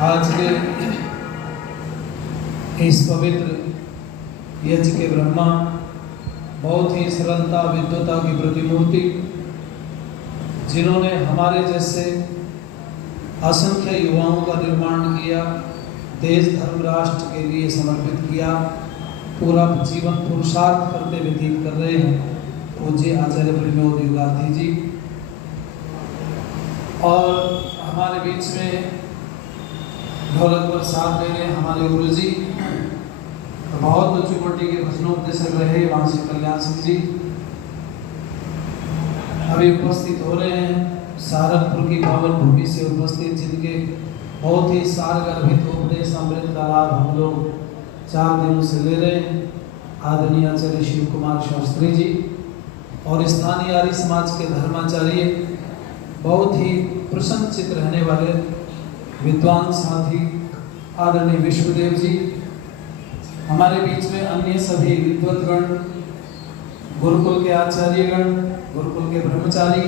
आज के इस पवित्र यज्ञ के ब्रह्मा बहुत ही सरलता विद्वता की प्रतिमूर्ति, जिन्होंने हमारे जैसे असंख्य युवाओं का निर्माण किया, देश धर्म राष्ट्र के लिए समर्पित किया, पूरा जीवन पुरुषार्थ करते व्यतीत कर रहे हैं पूज्य आचार्य प्रमोद युगार्थी जी। और हमारे बीच में ढोलक पर साथ दे रहे हमारे गुरु जी, बहुत ऊंची कोटि के भजनोपदेशक रहे वहां से कल्याण सिंह जी अभी उपस्थित हो रहे हैं। सहारनपुर की पावन भूमि से उपस्थित, जिनके बहुत ही सारगर्भित उपदेश अमृत का लाभ हम लोग 4 दिनों से ले रहे हैं। आदरणीय आचार्य शिव कुमार शास्त्री जी और स्थानीय आर्य समाज के धर्माचार्य, बहुत ही प्रसन्नचित रहने वाले विद्वान साथी आदरणीय विश्वदेव जी, हमारे बीच में अन्य सभी विद्वतगण, गुरुकुल के आचार्यगण, गुरुकुल के ब्रह्मचारी,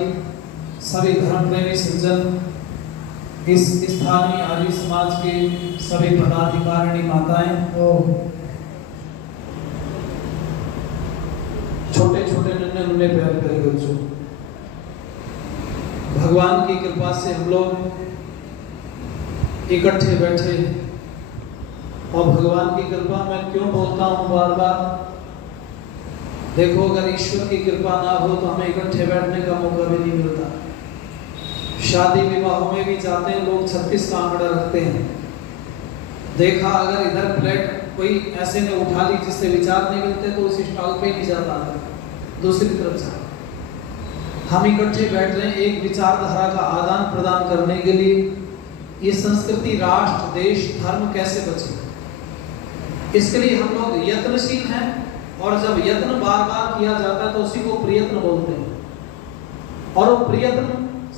सभी धर्म प्रेमी सज्जन, इस स्थानीय आर्य समाज के सभी पदाधिकारिणी माताएं और छोटे छोटे नन्हे प्यारे प्यारे बच्चों, भगवान की कृपा से हम लोग इकट्ठे बैठे। और भगवान की कृपा मैं क्यों बोलता हूँ बार बार, देखो अगर ईश्वर की कृपा ना हो तो हमें इकट्ठे बैठने का मौका भी नहीं मिलता। शादी विवाहों में भी जाते हैं लोग 36 का आंकड़ा रखते हैं। देखा अगर इधर प्लेट कोई ऐसे ने उठा ली जिससे विचार नहीं मिलते तो उस स्टॉल पे नहीं जाता, दूसरी तरफ जा। हम इकट्ठे बैठ रहे हैं एक विचारधारा का आदान प्रदान करने के लिए। ये संस्कृति, राष्ट्र, देश, धर्म कैसे बचे, इसके लिए हम लोग यत्नशील हैं। और जब यत्न बार बार किया जाता है तो उसी को प्रयत्न बोलते हैं, और वो प्रयत्न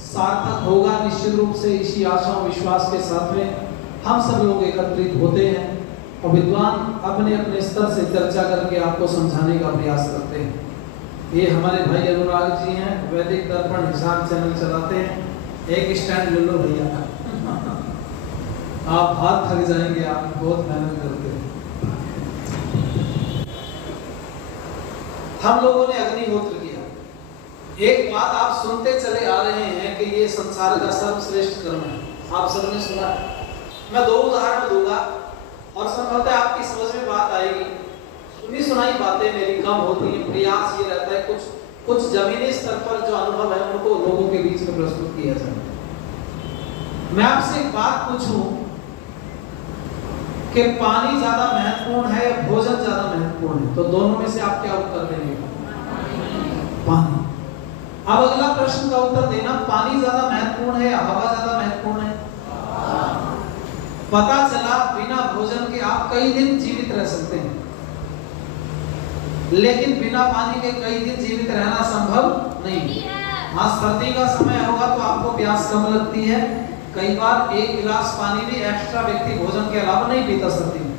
सार्थक होगा निश्चित रूप से। इसी आशा और विश्वास के साथ में हम सब लोग एकत्रित होते हैं और विद्वान अपने अपने स्तर से चर्चा करके आपको समझाने का प्रयास करते हैं। ये हमारे भाई अनुराग जी हैं, वैदिक दर्पण हिसाब चैनल चलाते हैं। एक स्टैंड ले लो भैया, आप हाथ थक जाएंगे, आप बहुत मेहनत करते हैं। हम लोगों ने अग्निहोत्र किया। एक बात आप सुनते चले आ रहे हैं कि ये संसार का सर्वश्रेष्ठ कर्म है, आप सबने सुना। मैं 2 उदाहरण दूंगा और संभवतः आपकी समझ में बात आएगी। सुनी सुनाई बातें मेरी कम होती हैं, प्रयास ये रहता है कुछ जमीनी स्तर पर जो अनुभव है उनको लोगों के बीच में प्रस्तुत किया जाए। मैं आपसे एक बात पूछूं कि पानी ज्यादा महत्वपूर्ण है या भोजन ज्यादा महत्वपूर्ण है, तो दोनों में से आप क्या उत्तर देंगे? पानी। अब अगला प्रश्न का उत्तर देना, पानी ज्यादा महत्वपूर्ण है या हवा ज्यादा महत्वपूर्ण है? पता चला बिना भोजन के आप कई दिन जीवित रह सकते हैं, लेकिन बिना पानी के कई दिन जीवित रहना संभव नहीं। हाँ, सर्दी का समय होगा तो आपको प्यास कम लगती है, कई बार 1 गिलास पानी भी एक्स्ट्रा व्यक्ति भोजन के अलावा नहीं पीता सर्दी में,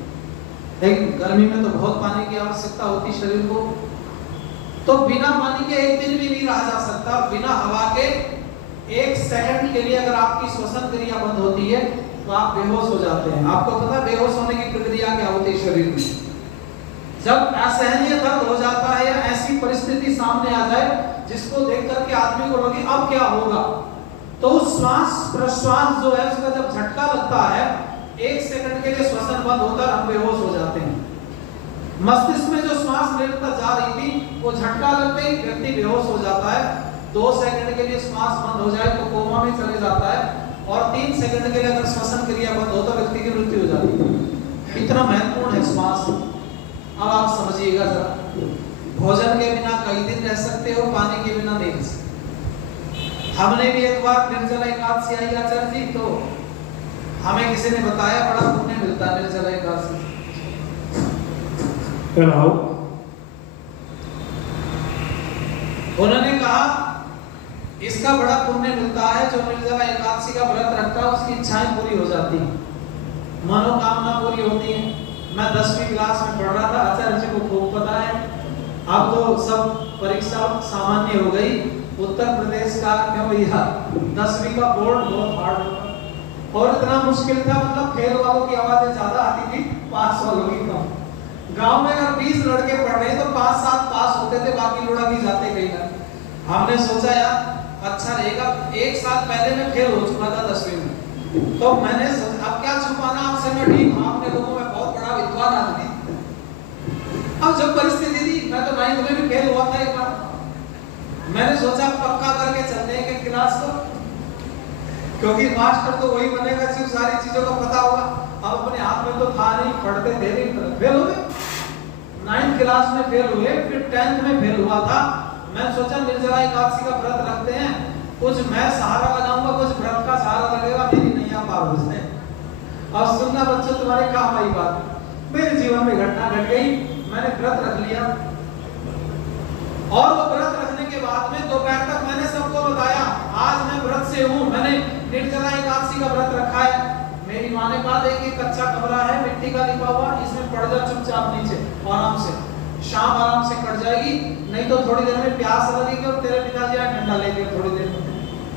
लेकिन गर्मी में तो बहुत पानी की आवश्यकता होती शरीर को। तो बिना पानी के 1 दिन भी नहीं रहा जा सकता। बिना हवा के 1 सेकंड के लिए अगर आपकी श्वसन क्रिया बंद होती है तो आप बेहोश हो जाते हैं। आपको पता है बेहोश होने की प्रक्रिया क्या होती है शरीर में? जब असहनीय दर्द हो जाता है या ऐसी परिस्थिति सामने आ जाए जिसको देख करके आदमी को लगे अब क्या होगा, तो श्वास प्रश्वास जो है उसका जब झटका लगता है 1 सेकंड के लिए श्वसन बंद होता है, हम बेहोश हो जाते हैं। मस्तिष्क में जो श्वास निरंतर जा रही थी वो झटका लगते ही व्यक्ति बेहोश हो जाता है। 2 सेकंड के लिए श्वास बंद हो जाए तो कोमा में चले जाता है, और 3 सेकंड के लिए अगर श्वसन क्रिया बंद हो तो व्यक्ति की मृत्यु हो जाती है। इतना महत्वपूर्ण है श्वास। अब आप समझिएगा जरा, भोजन के बिना कई दिन रह सकते हो, पानी के बिना नहीं रह सकते। हमने भी एक बार निर्जला एकादशी आई आचार्य जी, तो हमें किसी ने बताया बड़ा पुण्य मिलता है निर्जला एकादशी। उन्होंने कहा इसका बड़ा पुण्य मिलता है, जो निर्जला एकादशी का व्रत रखता है उसकी इच्छाएं पूरी हो जाती हैं, मनोकामना पूरी होती है। मैं 10वीं क्लास में पढ़ रहा था, आचार्य जी को खूब पता है। अब तो सब परीक्षा सामान्य हो गई। उत्तर प्रदेश का क्यों भैया 10वीं का बोर्ड बहुत हार्ड होता, और इतना मुश्किल था, मतलब फेल वालों की आवाजें ज्यादा आती थी, पास वालों की कम। गांव में अगर 20 लड़के पढ़ रहे तो 5-7 पास होते थे, बाकी लुढ़क ही जाते कहीं ना। हमने सोचा यार अच्छा रहेगा, 1 साल पहले मैं फेल हो चुका था 10वीं में, तो मैंने अब क्या छुपाना आपसे, मैं ठीक हूं, आपने लोगों में बहुत बड़ा विद्वान आदमी। अब जब परिस्थिति थी, मैं तो 9th में भी फेल हुआ था एक बार, मैंने सोचा पक्का करके चलते हैं कि क्लास को, क्योंकि मास्टर तो वही बनेगा जिसे सारी चीजों का पता होगा। अब अपने हाथ में तो था नहीं, पढ़ते थे नहीं, फेल हो गए। 9th क्लास में फेल हुए, फिर 10th में फेल हुआ था। मैं सोचा निर्जला एकादशी का व्रत रखते हैं, कुछ मैं सहारा लगाऊंगा, कुछ व्रत का सहारा लगेगा, मेरी नैया पार हो जाए। और सुनना बच्चों, तुम्हारे काम आई बात, मेरे जीवन में घटना घट गई। मैंने व्रत रख लिया, और वो व्रत रखने के बाद में दोपहर तक मैंने सबको बताया आज मैं व्रत से हूँ, मैंने निर्जला एकादशी का व्रत रखा है। मेरी माँ ने कहा देखिए कच्चा कमरा है, मिट्टी का लिपा हुआ, इसमें पड़ जा चुपचाप नीचे आराम से, शाम आराम से कट जाएगी, नहीं तो थोड़ी देर में प्यास लगेगी और तेरे पिताजी आए ठंडा लेंगे थोड़ी देर में,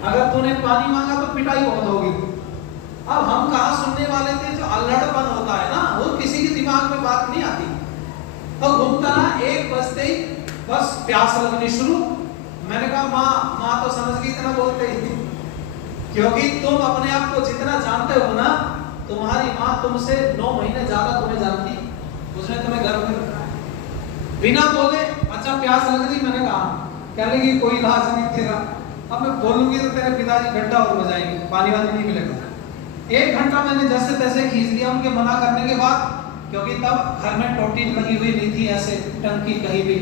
अगर तूने पानी मांगा तो पिटाई बहुत होगी। अब हम कहाँ सुनने वाले थे, जो अल्हड़पन होता है ना, वो किसी के दिमाग में बात नहीं आती। तो घूमता ना 1 बजते ही बस प्यास लगनी शुरू। मैंने कहा माँ तो समझ गई, इतना बोलते ही, क्योंकि तुम अपने आप को जितना जानते हो ना, तुम्हारी माँ तुमसे 9 महीने ज्यादा तुम्हें जानती, उसने तुम्हें गर्भ में रखा है। बिना बोले अच्छा प्यास लग रही, मैंने कहा कह लेगी कोई इलाज नहीं तेरा, अब मैं बोलूंगी तो तेरे पिताजी घंटा और बजाएंगे, पानी वानी नहीं मिलेगा। 1 घंटा मैंने जैसे तैसे खींच लिया उनके मना करने के बाद, क्योंकि तब घर में टोटी लगी हुई नहीं थी, ऐसे टंकी कहीं भी,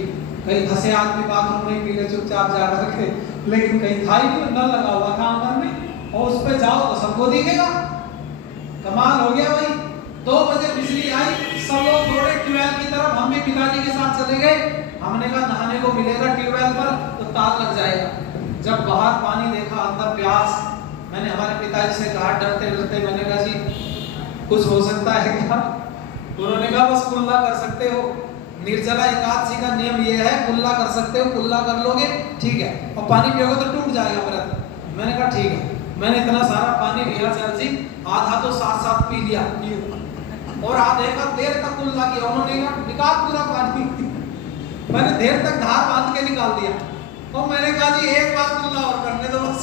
कहीं फंसे आदमी बाथरूम में पी ले चुपचाप जा करके, लेकिन कहीं था ही नहीं, नल लगा हुआ था आंगन में, और उस पे जाओ तो सबको दिखेगा। कमाल हो गया भाई। 2 बजे बिजली आई, सब लोग दौड़े ट्यूबवेल की तरफ, हम भी पिताजी के साथ चले गए। हमने कहा नहाने को मिलेगा ट्यूबवेल पर तो ताल लग जाएगा। जब बाहर पानी देखा, अंदर प्यास, मैंने हमारे पिताजी से कहा डरते डरते, मैंने कहा जी कुछ हो सकता है क्या? उन्होंने कहा बस कुल्ला कर सकते हो, निर्जला एकादशी का नियम ये है, कुल्ला कर सकते हो, कुल्ला कर लोगे ठीक है, और पानी पियोगे तो टूट जाएगा व्रत। मैंने कहा ठीक है। मैंने इतना सारा पानी लिया सर जी, आधा तो साथ पी लिया, और आधे का देर तक कुल्ला किया। उन्होंने कहा निकाल पूरा पानी मैंने देर तक धार बांध के निकाल दिया, और मैंने कहा जी एक बार कुल्ला और करने दो बस।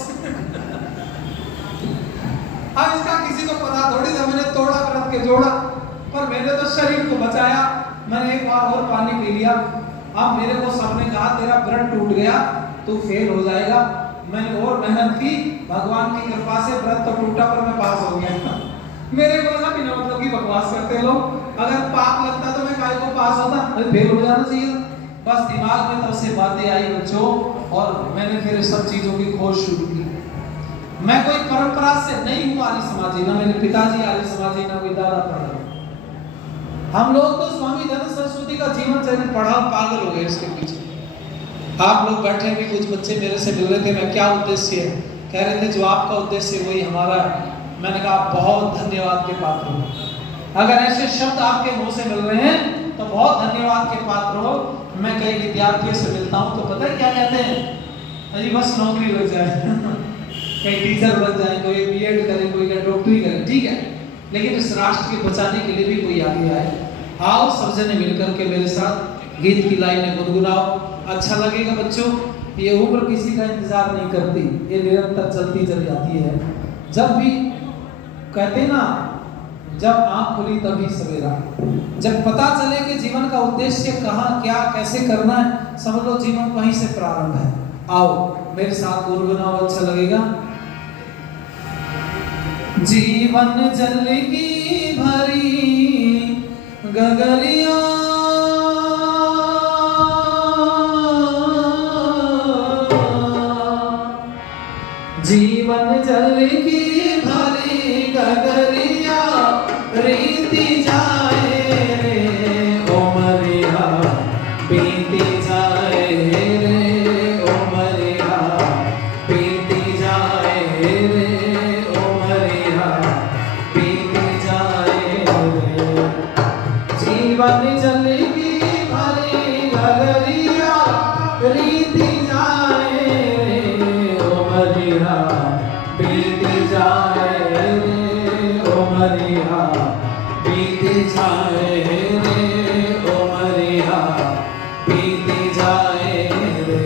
अब इसका किसी को पता थोड़ी था, मैंने तोड़ा व्रत के जोड़ा, पर मैंने तो शरीर को बचाया। मैंने एक बार और पानी पी लिया। अब मेरे को सबने कहा तेरा व्रत टूट गया, तू फेल हो जाएगा। मैंने और मेहनत की, भगवान की कृपा से व्रत तो टूटा पर मैं पास हो गया। मेरे को लगा बिना मतलब की बकवास करते लोग, अगर पाप लगता तो मैं काय को पास होता, फेल हो जाना चाहिए। बस दिमाग में तब से बातें आई बच्चों, और मैंने फिर सब चीजों की खोज शुरू की। मैं कोई परंपरा से नहीं हूँ आर्य समाजी, ना मेरे पिताजी आर्य समाजी, ना कोई दादा पढ़ा। हम लोग तो स्वामी धन सरस्वती का जीवन चरित्र पढ़ा, पागल हो गए इसके पीछे। आप लोग बैठे भी, कुछ बच्चे मेरे से मिल रहे थे, मैं क्या उद्देश्य है, कह रहे थे जो आपका उद्देश्य वही हमारा है। मैंने कहा बहुत धन्यवाद के पात्र हो, अगर ऐसे शब्द आपके मुंह से मिल रहे हैं तो बहुत धन्यवाद के पात्र हो। मैं कई विद्यार्थियों से मिलता हूँ तो पता है क्या कहते हैं, अरे बस नौकरी लग जाए कहीं टीचर बन जाए, कोई बीएड करे, कोई डॉक्टरी करे, ठीक है, लेकिन इस राष्ट्र के बचाने के लिए भी कोई आगे आए। आओ सब जने मिलकर के मेरे साथ गीत की लाइनें गुनगुनाओ, अच्छा लगेगा बच्चों। ये उम्र किसी का इंतजार नहीं करती, ये निरंतर चलती चली जाती है। जब भी कहते ना, जब आंख खुली तभी सवेरा, जब पता चले कि जीवन का उद्देश्य कहाँ क्या कैसे करना है, समझ लो जीवन वहीं से प्रारंभ है। आओ मेरे साथ गुनगुनाओ, अच्छा लगेगा। जीवन जल की भरी गगरिया, जीवन जल की भरी गगरिया, रीति जाए रे उमरिया, बीती जाए रे उमरिया, बीती जाए रे उमरिया, बीती जाए रे। जीवन जल की भरी गगरिया, रीति जाए रे उमरिया, बीती जाए रे उमरिया बीत जाए रे, उमरिया बीत जाए रे।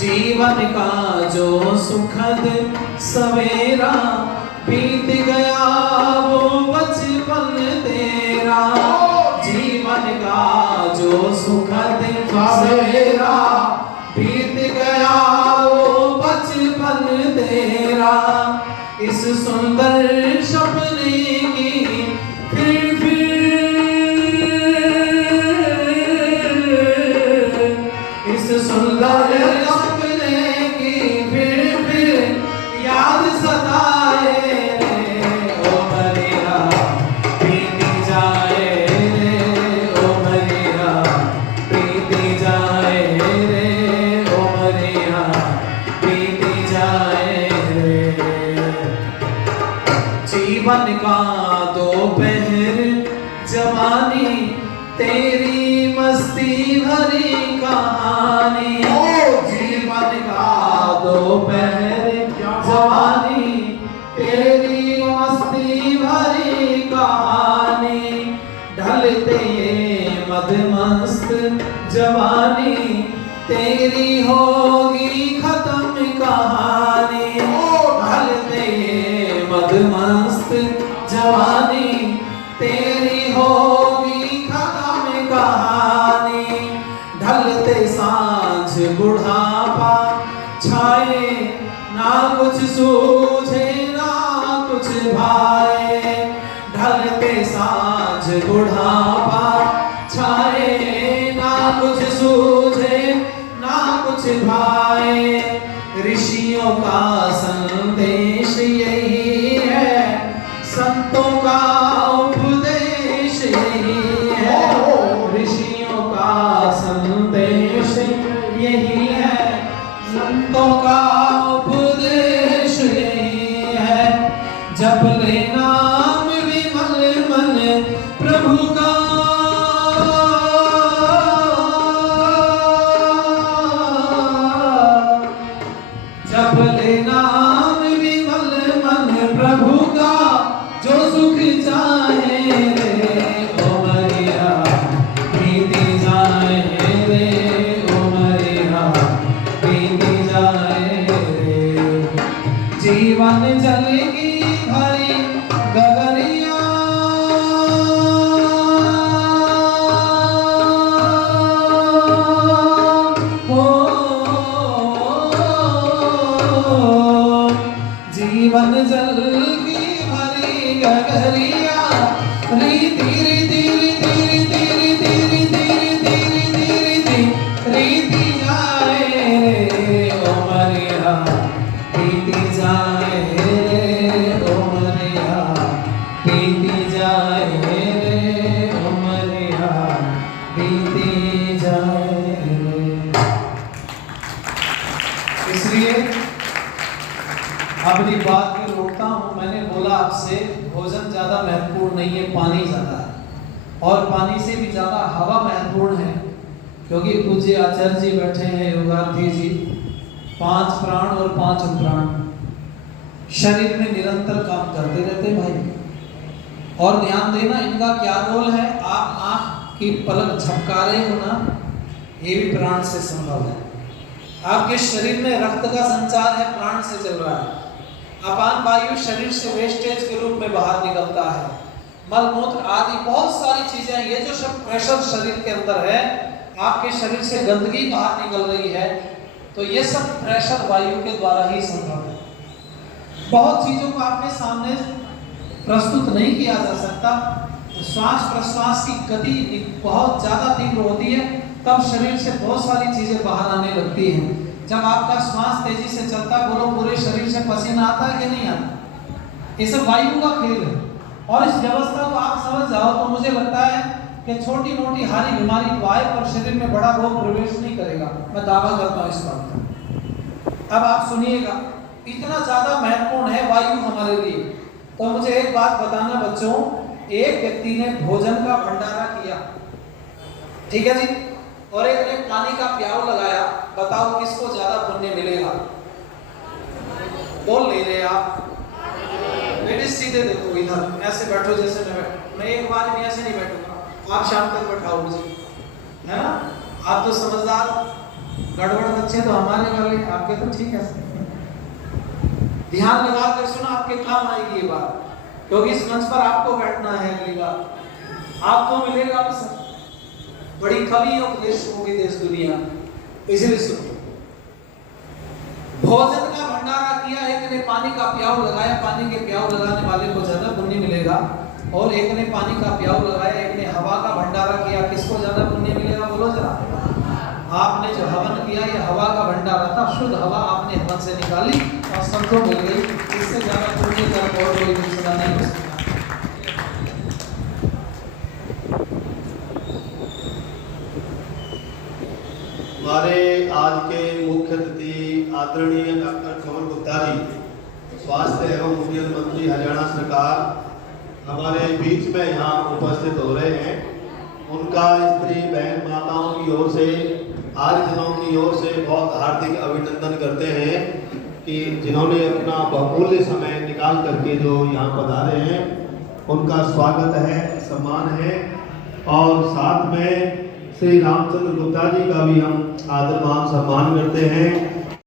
जीवन का जो सुखद सवेरा बीत गया वो बचपन तेरा। जीवन का जो सुखद सवेरा बीत गया वो बचपन तेरा। इस सुंदर सपने की फिर इस सुंदर सपने की फिर याद सताए रे, उमरिया बीत जाए रे, उमरिया बीत जाए रे, उमरिया बीत जाए रे। जीवन का दोपहर जवानी तेरी मस्ती भरी कहानी। जीवन का दोपहर जवानी तेरी मस्ती भरी कहानी। ढलते ये मदमस्त जवानी तेरी होगी खत्म कहानी। ढलते ये मदमस्त जवानी तेरी होगी खत्म कहानी। ढलते सांझ बुढ़ापा छाए ना कुछ सूझे ना कुछ भाए। ढलते सांझ बुढ़ापा छाए ना कुछ सूझे ना कुछ भाए। ऋषियों का संदेश यही है, संतों का उपदेश यही है। ऋषियों का संदेश यही है, संतों का उपदेश यही है। जप ले नाम विमल मन प्रभु का, जप ले नाम विमल मन प्रभु का, जो सुख चाहे रे, उमरिया बीत जाए रे, उमरिया बीत जाए रे। जीवन जल की भरी गगरिया, जीवन जल की भरी गगरिया। रीति रीति रीति रीति रीति रीति रीति रीति जाए रे, उमरिया बीती जाए रे, उमरिया बीती जाए रे, उमरिया बीती जाए रे। इसलिए अपनी बात में रोकता हूँ। मैंने बोला आपसे भोजन ज्यादा महत्वपूर्ण नहीं है, पानी ज्यादा है। और पानी से भी ज्यादा हवा महत्वपूर्ण है, क्योंकि पूज्य आचार्य जी बैठे हैं, योगार्थी जी। 5 प्राण और 5 प्राण शरीर में निरंतर काम करते रहते भाई। और ध्यान देना इनका क्या रोल है। आप आंख की पलक झपका रहे हो ना, ये भी प्राण से संभव है। आपके शरीर में रक्त का संचार है, प्राण से चल रहा है। अपान वायु शरीर से वेस्टेज के रूप में बाहर निकलता है। मल मूत्र आदि बहुत सारी चीजें, ये जो सब प्रेशर शरीर के अंदर है, आपके शरीर से गंदगी बाहर निकल रही है, तो ये सब प्रेशर वायु के द्वारा ही संभव है। बहुत चीजों को आपके सामने प्रस्तुत नहीं किया जा सकता। श्वास प्रश्वास की गति बहुत ज्यादा तीव्र होती है, तब शरीर से बहुत सारी चीजें बाहर आने लगती हैं। जब आपका श्वास तेजी से चलता है, बोलो पूरे शरीर से पसीना आता है कि नहीं आता? ये सब वायु का खेल है। और इस व्यवस्था को आप समझ जाओ तो मुझे लगता है कि छोटी मोटी हारी बीमारी तो आए पर शरीर में बड़ा रोग प्रवेश नहीं करेगा। मैं दावा करता हूँ इस बात का। अब आप सुनिएगा, इतना ज्यादा महत्वपूर्ण है वायु हमारे लिए। तो मुझे एक बात बताना बच्चों, एक व्यक्ति ने भोजन का भंडारा किया, ठीक है जी, और एक ने पानी का प्याऊ लगाया। बताओ किसको ज्यादा पुण्य मिलेगा? बोल नहीं रहे आप? लेडीज सीधे देखो, इधर ऐसे बैठो जैसे मैं बैठ, मैं एक बार में ऐसे नहीं बैठूंगा, आप शाम तक बैठाओ मुझे, है ना। आप तो समझदार, गड़बड़ बच्चे तो हमारे वाले, आपके तो ठीक है। ध्यान लगा कर सुना, आपके काम आएगी ये बात, क्योंकि इस मंच पर आपको बैठना है अगली बार, आपको मिलेगा अवसर। बड़ी कवि उपदेश होगी देश दुनिया, इसलिए सुनो। भोजन का भंडारा किया, एक ने पानी का प्याऊ लगाया, पानी के प्याऊ लगाने वाले को ज्यादा पुण्य मिलेगा, और एक ने पानी का प्याऊ लगाया, एक ने हवा का भंडारा किया, किसको ज्यादा पुण्य मिलेगा बोलो जरा। आपने जो हवन किया ये हवा का भंडारा था, शुद्ध हवा आपने हवन से निकाली और सबको मिल गई, इससे ज्यादा पुण्य का और कोई दूसरा नहीं हो सकता। हमारे आज के मुख्य अतिथि आदरणीय डॉक्टर कंवर गुप्ता जी, स्वास्थ्य एवं उद्योग मंत्री हरियाणा सरकार, हमारे बीच में यहाँ उपस्थित हो रहे हैं। उनका स्त्री बहन माताओं की ओर से, आर्यजनों की ओर से बहुत हार्दिक अभिनंदन करते हैं कि जिन्होंने अपना बहुमूल्य समय निकाल करके जो यहाँ पधारे हैं, उनका स्वागत है, सम्मान है। और साथ में श्री रामचंद्र गुप्ता जी का भी हम आदर मान सम्मान करते हैं।